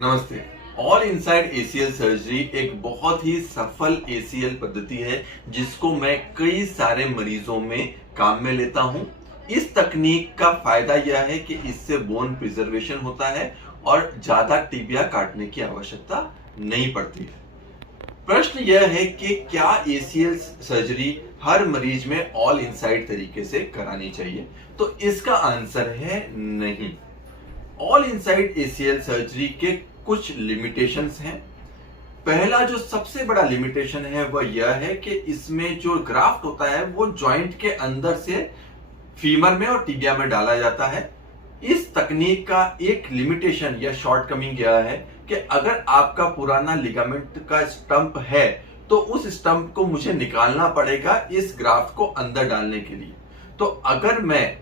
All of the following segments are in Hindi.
नमस्ते। ऑल इनसाइड एसीएल सर्जरी एक बहुत ही सफल एसीएल पद्धति है जिसको मैं कई सारे मरीजों में काम में लेता हूं। इस तकनीक का फायदा यह है कि इससे बोन प्रिजर्वेशन होता है और ज्यादा टिबिया काटने की आवश्यकता नहीं पड़ती है। प्रश्न यह है कि क्या एसीएल सर्जरी हर मरीज में ऑल इनसाइड तरीके से करानी चाहिए? तो इसका आंसर है नहीं। ऑल इनसाइड एसीएल सर्जरी के कुछ लिमिटेशंस हैं। पहला जो सबसे बड़ा लिमिटेशन है वह यह है कि इसमें जो ग्राफ्ट होता है वो जॉइंट के अंदर से फीमर में और टिबिया में डाला जाता है। इस तकनीक का एक लिमिटेशन या शॉर्टकमिंग यह है कि अगर आपका पुराना लिगामेंट का स्टंप है तो उस स्टंप को मुझे निकालना पड़ेगा इस ग्राफ्ट को अंदर डालने के लिए। तो अगर मैं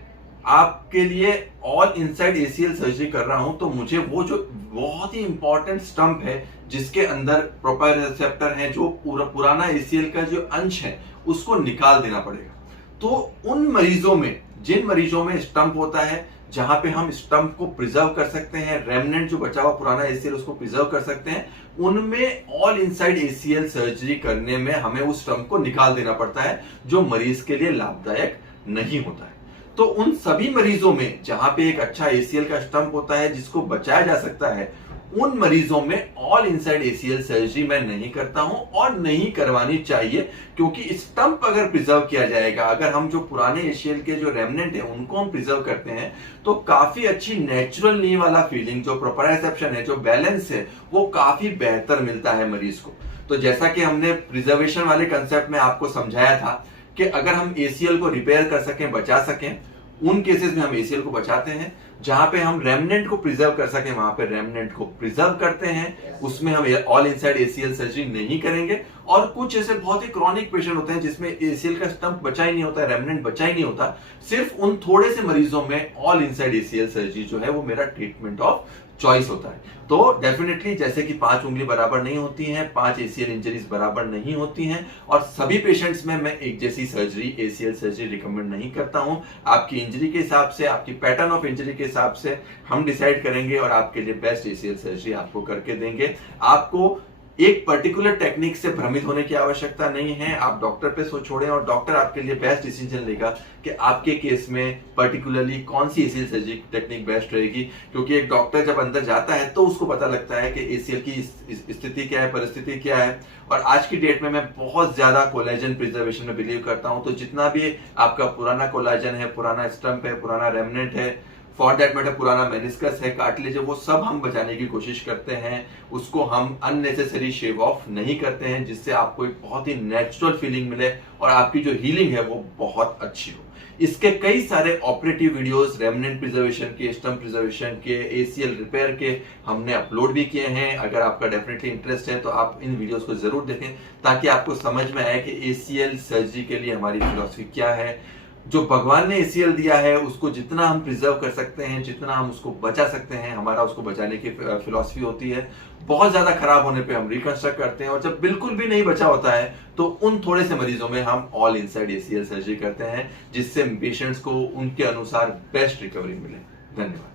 आपके लिए ऑल इनसाइड एसीएल सर्जरी कर रहा हूं तो मुझे वो जो बहुत ही इंपॉर्टेंट स्टंप है जिसके अंदर प्रोप्रायोसेप्टर है, जो पुराना एसीएल का जो अंश है उसको निकाल देना पड़ेगा। तो उन मरीजों में, जिन मरीजों में स्टंप होता है, जहां पे हम स्टंप को प्रिजर्व कर सकते हैं, रेमनेंट जो बचा हुआ पुराना एसीएल उसको प्रिजर्व कर सकते हैं, उनमें ऑल इनसाइड एसीएल सर्जरी करने में हमें उस स्टंप को निकाल देना पड़ता है जो मरीज के लिए लाभदायक नहीं होता है। तो उन सभी मरीजों में जहां पे एक अच्छा एसीएल का स्टंप होता है जिसको बचाया जा सकता है, उन मरीजों में ऑल इनसाइड एसीएल सर्जरी मैं नहीं करता हूं और नहीं करवानी चाहिए, क्योंकि स्टंप अगर प्रिजर्व किया जाएगा, अगर हम जो पुराने एसीएल के जो रेमनेंट है उनको हम प्रिजर्व करते हैं तो काफी अच्छी नेचुरल नी वाला फीलिंग, जो प्रोप्रायोसेप्शन है, जो बैलेंस है, वो काफी बेहतर मिलता है मरीज को। तो जैसा कि हमने प्रिजर्वेशन वाले कंसेप्ट में आपको समझाया था कि अगर हम एसीएल को रिपेयर कर सकें, बचा सकें, उन केसेस में हम एसीएल को बचाते हैं। जहां पे हम रेमनेंट को प्रिजर्व कर सकें वहां पे रेमनेंट को प्रिजर्व करते हैं, उसमें हम ऑल इनसाइड एसीएल सर्जरी नहीं करेंगे। और कुछ ऐसे बहुत ही क्रॉनिक पेशेंट होते हैं जिसमें एसीएल का स्टंप बचा ही नहीं होता, रेमनेंट बचा ही नहीं होता, सिर्फ उन थोड़े से मरीजों में ऑल इनसाइड एसीएल सर्जरी जो है वो मेरा ट्रीटमेंट ऑफ चॉइस होता है। तो डेफिनेटली जैसे कि 5 उंगली बराबर नहीं होती हैं, 5 एसीएल इंजरीज बराबर नहीं होती हैं, और सभी पेशेंट्स में मैं एक जैसी सर्जरी, एसीएल सर्जरी रिकमेंड नहीं करता हूं। आपकी इंजरी के हिसाब से, आपकी पैटर्न ऑफ इंजरी के हिसाब से हम डिसाइड करेंगे और आपके लिए बेस्ट एसीएल सर्जरी आपको करके देंगे। आपको एक पर्टिकुलर टेक्निक से भ्रमित होने की आवश्यकता नहीं है। आप डॉक्टर पे छोड़ें और डॉक्टर आपके लिए बेस्ट डिसीजन लेगा कि आपके केस में पर्टिकुलरली कौन सी एसीएल सर्जरी टेक्निक बेस्ट रहेगी। क्योंकि एक डॉक्टर जब अंदर जाता है तो उसको पता लगता है कि एसीएल की स्थिति क्या है, परिस्थिति क्या है। और आज की डेट में मैं बहुत ज्यादा कोलेजन प्रिजर्वेशन में बिलीव करता हूं। तो जितना भी आपका पुराना कोलेजन है, पुराना स्टंप है, पुराना रेमनेंट है, फॉर दैट मैटर पुराना मेनिस्कस है, कार्टिलेज है, वो सब हम बचाने की कोशिश करते हैं। उसको हम अननेसेसरी शेव ऑफ नहीं करते हैं, जिससे आपको एक बहुत ही नेचुरल फीलिंग मिले और आपकी जो हीलिंग है वो बहुत अच्छी हो। इसके कई सारे ऑपरेटिव वीडियोस रेमनेंट प्रिजर्वेशन के, स्टंप प्रिजर्वेशन के, एसीएल रिपेयर के हमने अपलोड भी किए हैं। अगर आपका डेफिनेटली इंटरेस्ट है तो आप इन वीडियोस को जरूर देखें, ताकि आपको समझ में आए कि एसीएल सर्जरी के लिए हमारी फिलॉसफी क्या है। जो भगवान ने एसीएल दिया है उसको जितना हम प्रिजर्व कर सकते हैं, जितना हम उसको बचा सकते हैं, हमारा उसको बचाने की फिलॉसफी होती है। बहुत ज्यादा खराब होने पे हम रिकंस्ट्रक्ट करते हैं, और जब बिल्कुल भी नहीं बचा होता है तो उन थोड़े से मरीजों में हम ऑल इनसाइड एसीएल सर्जरी करते हैं, जिससे पेशेंट्स को उनके अनुसार बेस्ट रिकवरी मिले। धन्यवाद।